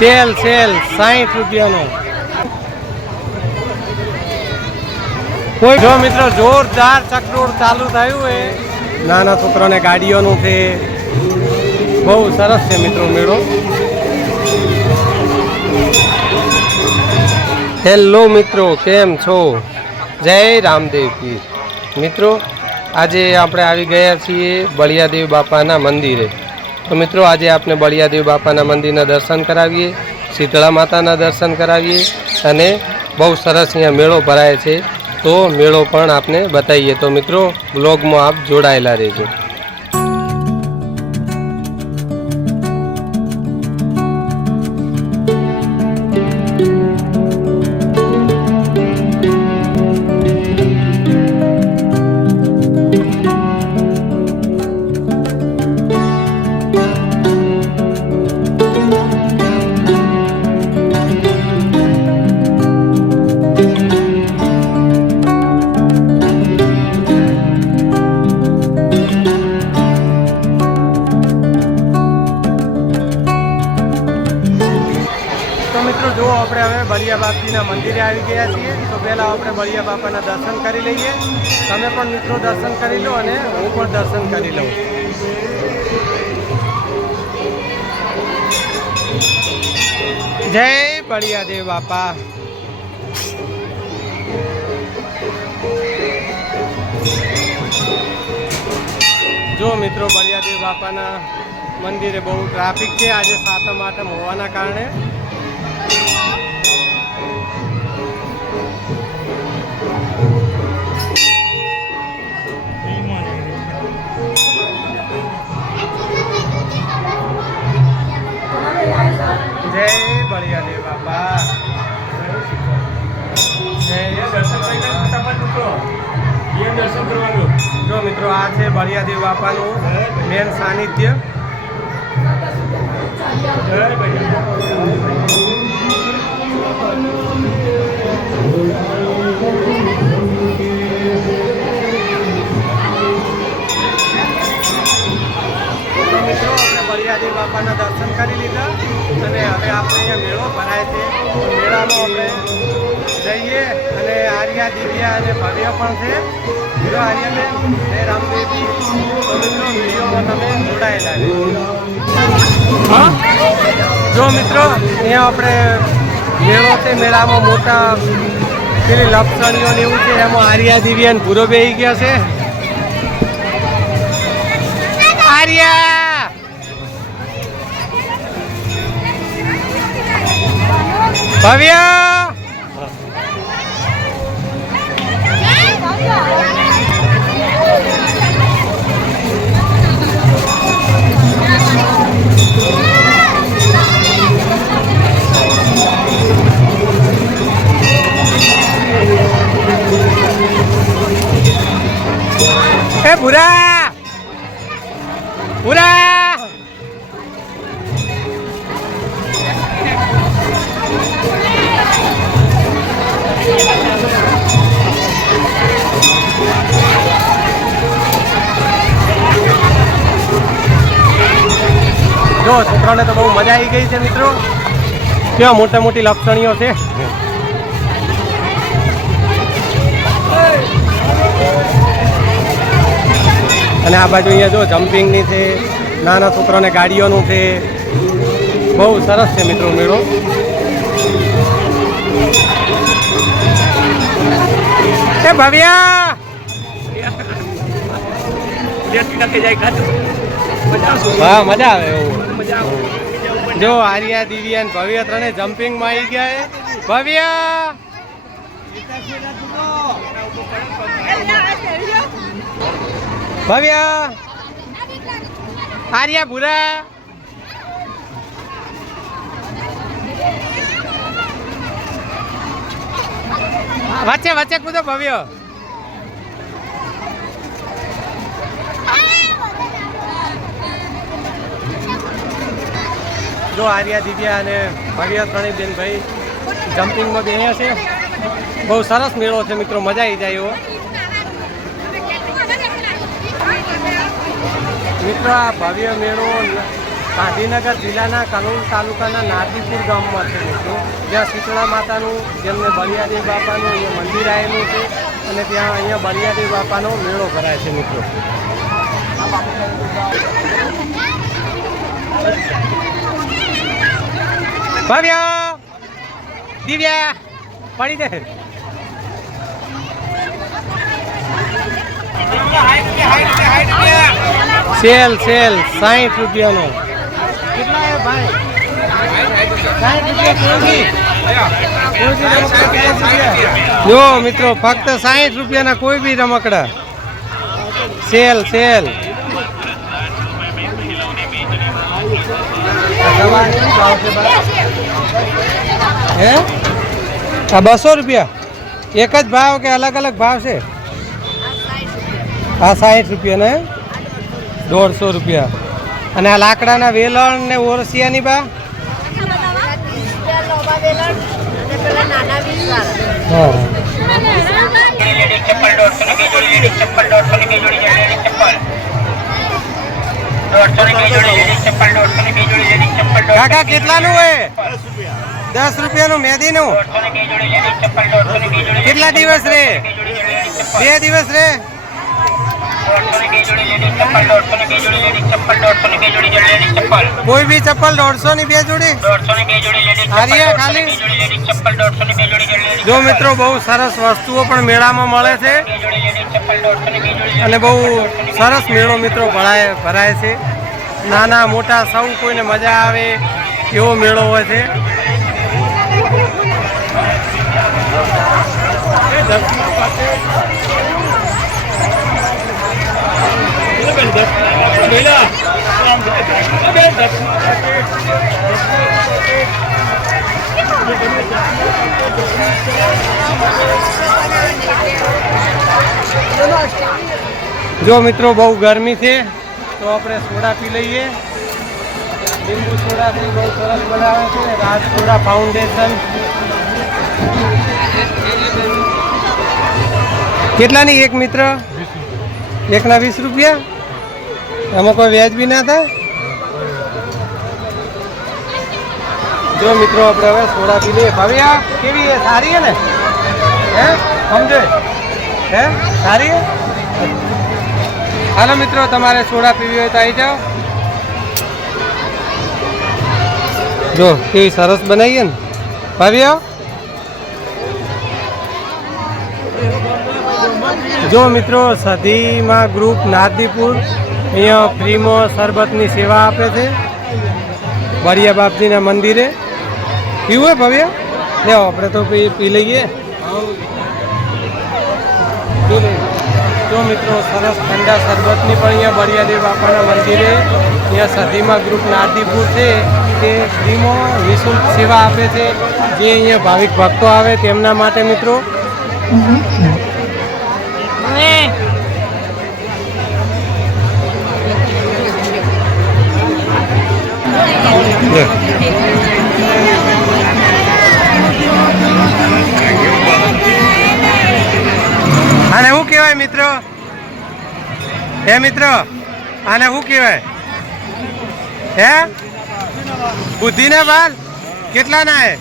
Sale sale સાઠ રૂપિયાનો. કોઈ જો મિત્રો જોરદાર ચકડોળ ચાલુ થયું એ? નાના છોકરાને ગાડીઓનું છે. બહુ સરસ છે મિત્રો મેળો. હેલો મિત્રો કેમ છો? જય રામદેવજી મિત્રો આજે આપણે આવી ગયા છીએ બળિયાદેવ બાપાના મંદિરે. તો મિત્રો, આજે આપણે બળિયાદેવ બાપાના મંદિરના દર્શન કરાવીએ, શીતળા માતાના દર્શન કરાવીએ અને બહુ સરસ અહીંયા મેળો ભરાય છે. તો મેળો પણ આપને બતાવીએ. તો મિત્રો બ્લોગમાં આપ જોડાયેલા રહેજો. આપણે હવે બળિયા બાપજીના મંદિરે આવી ગયા છીએ. તો પહેલાં આપણે બળિયા બાપાના દર્શન કરી લઈએ. તમે પણ મિત્રો દર્શન કરી લો અને હું પણ દર્શન કરી લઉં. જય બળિયાદેવ બાપા. જો મિત્રો બળિયાદેવ બાપાના મંદિરે બહુ ટ્રાફિક છે. આજે સાતમ આઠમ હોવાના કારણે જય બળિયાદેવ બાપા જય દર્શન કરવાનું જો મિત્રો આ છે બળિયાદેવ બાપાનું મેન સાનિધ્ય જય ભાઈ તો મિત્રો આપણે બળિયાદેવ બાપાના દર્શન કરી લીધા અને હવે આપણે અહીંયા મેળો ભરાય છે. મેળામાં આપણે જઈએ અને આર્યા, દિવ્યા અને ભવ્ય પણ છે. હીરો આર્યાબેન જય રામદેવજી. તો વિડીયોમાં તમે જોડાયેલા છે જો મિત્રો, અહીંયા આપણે મેળો છે, મેળામાં મોટા પેલી લપસણીઓ ને એવું છે, એમાં આર્યા દિવ્યા ને ભૂરો બેહી ગયા છે. આર્યા! ભવ્ય! જો છોકરાઓને તો બહુ મજા આવી ગઈ છે મિત્રો કેવા મોટા મોટી લક્ષણીઓ છે અને આ બાજુ અહીંયા જો જમ્પિંગની છે નાના છોકરાઓને ગાડીઓનું છે બહુ સરસ છે મિત્રો મેળો એ ભવ્ય હા, મજા આવે એવું. જો આર્યા, દિવ્યા ને ભવ્ય ત્રણે જમ્પિંગમાં આવી ગયા ભવ્ય! ભવ્ય! આર્યા, ભૂરા! વચ્ચે વચ્ચે કૂદો ભવ્ય. જો આર્યા, દિવ્યા અને ભવ્ય ત્રણેય ભાઈ જમ્પિંગમાં બેહ્યા છે. બહુ સરસ મેળો છે મિત્રો, મજા આવી જાય એવો. મિત્રો, આ ભવ્ય મેળો ગાંધીનગર જિલ્લાના કલોલ તાલુકાના નારદીપુર ગામમાં છે મિત્રો. જ્યાં શીતળા માતાનું, જેમને બળિયાદેવ બાપાનું અહીંયા મંદિર આવેલું છે અને ત્યાં અહીંયા બળિયાદેવ બાપાનો મેળો ભરાય છે મિત્રો. ભવ્ય! દિવ્યા! પડી દે. સેલ સેલ સાઠ રૂપિયાનો. જો મિત્રો, ફક્ત સાહીઠ રૂપિયાના કોઈ બી રમકડા. Sale sale. હે? આ બસો રૂપિયા. એક જ ભાવ કે અલગ અલગ ભાવ છે? આ સાઠ રૂપિયા ને? દોઢસો રૂપિયા. અને આ લાકડાના વેલણ ને ઓરસિયાની બા? કાકા, કેટલાનું હોય દસ રૂપિયાનું મેદીનું. દોઢસો ની બે જોડી લેડીઝ ચપ્પલ દોઢસો ની બે જોડી કેટલા દિવસ રે? બે દિવસ રે? કોઈ બી ચપ્પલ દોઢસો ની બે જોડી? ચપ્પલ ખાલી? જો મિત્રો, બહુ સરસ વસ્તુઓ પણ મેળામાં મળે છે. અને બહુ સરસ મેળો મિત્રો ભરાય ભરાય છે. નાના મોટા સૌ કોઈને મજા આવે એવો મેળો હોય છે. જો મિત્રો બહુ ગરમી છે, તો આપણે સોડા પી લઈએ. લીંબુ સોડાથી બહુ સરસ બનાવે છે. Raj soda foundation. કેટલાની એક મિત્ર? એકના વીસ રૂપિયા? એમાં કોઈ વ્યાજ બી ના થાય? જો મિત્રો, આપણે હવે સોડા પી લઈએ. ભાવ્યા કેવી છે? સારી છે ને? હે? સમજો? હે? સારી હાલો મિત્રો, તમારે સોડા પીવી હોય તો આવી જાઓ. જો, કેવી સરસ બનાવીએ ને. ભાવ્યો જો મિત્રો સધીમાં ગ્રુપ નાદીપુર, અહીંયા ફ્રીમાં શરબતની સેવા આપે છે. બરિયા બાપજીના મંદિરે. પીવું હોય ભવ્ય? લેવો આપણે તો પી લઈએ. જો મિત્રો સરસ ઠંડા શરબતની પણ અહીંયા બરિયાદેવ બાપાના મંદિરે અહીંયા સધીમાં ગ્રુપ નાદીપુર છે તે ફ્રીમાં નિઃશુલ્ક સેવા આપે છે. જે અહીંયા ભાવિક ભક્તો આવે તેમના માટે મિત્રો. કહેવાય મિત્રો? હે મિત્રો? આને શું કહેવાય? હે? બુદ્ધિના બાલ કેટલા ના હે?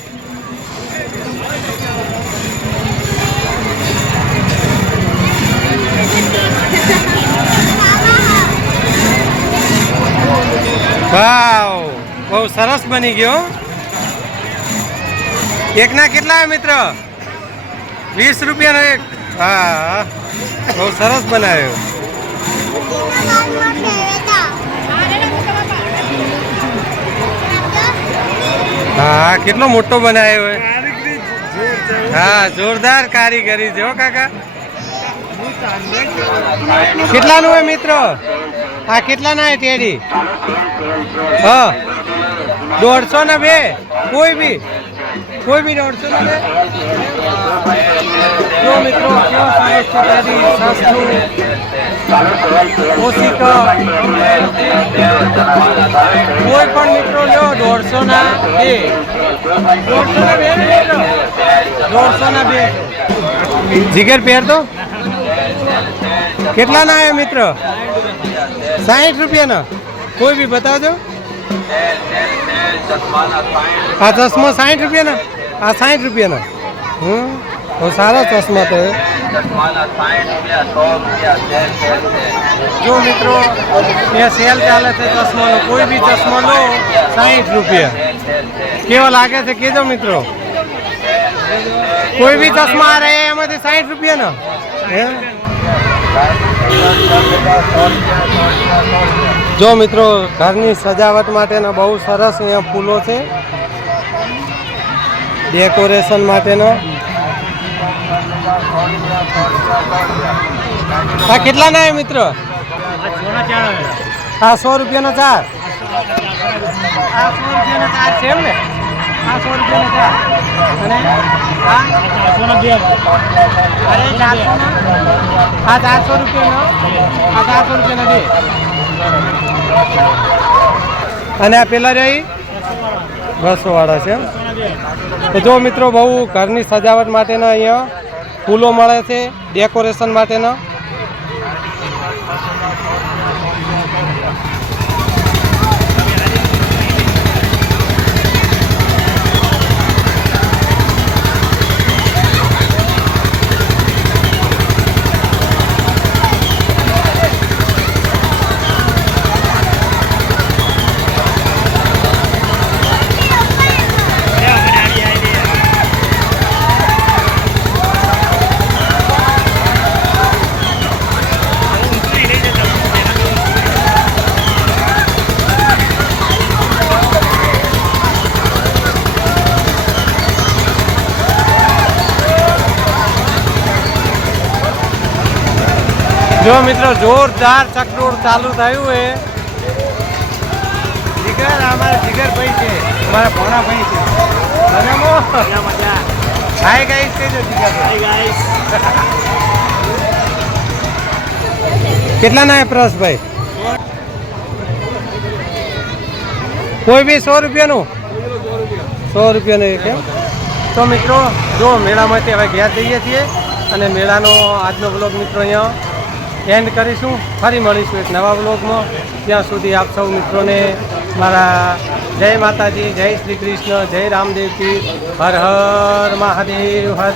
વાવ, બહુ સરસ બની ગયો એકના કેટલા હે મિત્ર? વીસ રૂપિયાનો એક. હા, બહુ સરસ બનાવ્યો. હા, કેટલો મોટો બનાવ્યો હોય હા, જોરદાર કારીગરી જો કાકા. કેટલાનું હોય મિત્રો? આ કેટલાના હોય ટેડી હા દોઢસો ને બે, કોઈ બી. કોઈ બી ને બે જો મિત્રો, કેવો સરસ છે ટેડી સસ્તું ઓછી ક કોઈ પણ મિત્રો લ્યો, દોઢસો ના બે. દોઢસો ના બે દોઢસો ના બે. જીગર પહેર તો? કેટલા ના આવ્યા મિત્ર? સાઠ રૂપિયાના? કોઈ બી બતાવજો. આ ચશ્મા સાઠ રૂપિયાના? આ સાઠ રૂપિયાના? હમ? બહુ સારા ચશ્મા તો જો મિત્રો ત્યાં સેલ ચાલે છે ચશ્માનો. કોઈ બી ચશ્મા લો સાઠ રૂપિયા. કેવા લાગે છે કેજો મિત્રો. કોઈ બી ચશ્મા આ રહે, એમાંથી સાઠ રૂપિયાના. હે? જો મિત્રો, ઘરની સજાવટ માટેના બહુ સરસ અહીંયા ફૂલો છે. ડેકોરેશન માટેનો. આ કેટલા ના મિત્ર? આ સો રૂપિયાનો ચાર. ચાર છે એમ ને ચાર અને ચારસો રૂપિયાનો ચારસો રૂપિયાના અને આ પેલા રહી? બસો વાળા છે એમ? તો જો મિત્રો બહુ ઘરની સજાવટ માટેના અહીંયા ફૂલો મળે છે ડેકોરેશન માટેના. જો મિત્રો જોરદાર ચકડોળ ચાલુ થયું એ જીગર અમારા જીગર ભાઈ છે. અમારા ભોણા ભાઈ છે. મજામાં? હાય ગાઈસ કહેજો જીગર ભાઈ. કેટલા ના પ્રસભાઈ કોઈ બી સો રૂપિયાનું? સો રૂપિયાનું એક એમ? તો મિત્રો જો મેળામાંથી હવે ઘેર જઈએ છીએ અને મેળાનો આજનો બ્લોગ મિત્રો અહીંયા એન્ડ કરીશું. ફરી મળીશું એક નવા બ્લોગમાં ત્યાં સુધી આપ સૌ મિત્રોને મારા જય માતાજી, જય શ્રી કૃષ્ણ, જય રામદેવજી. હર હર મહાદેવ, હર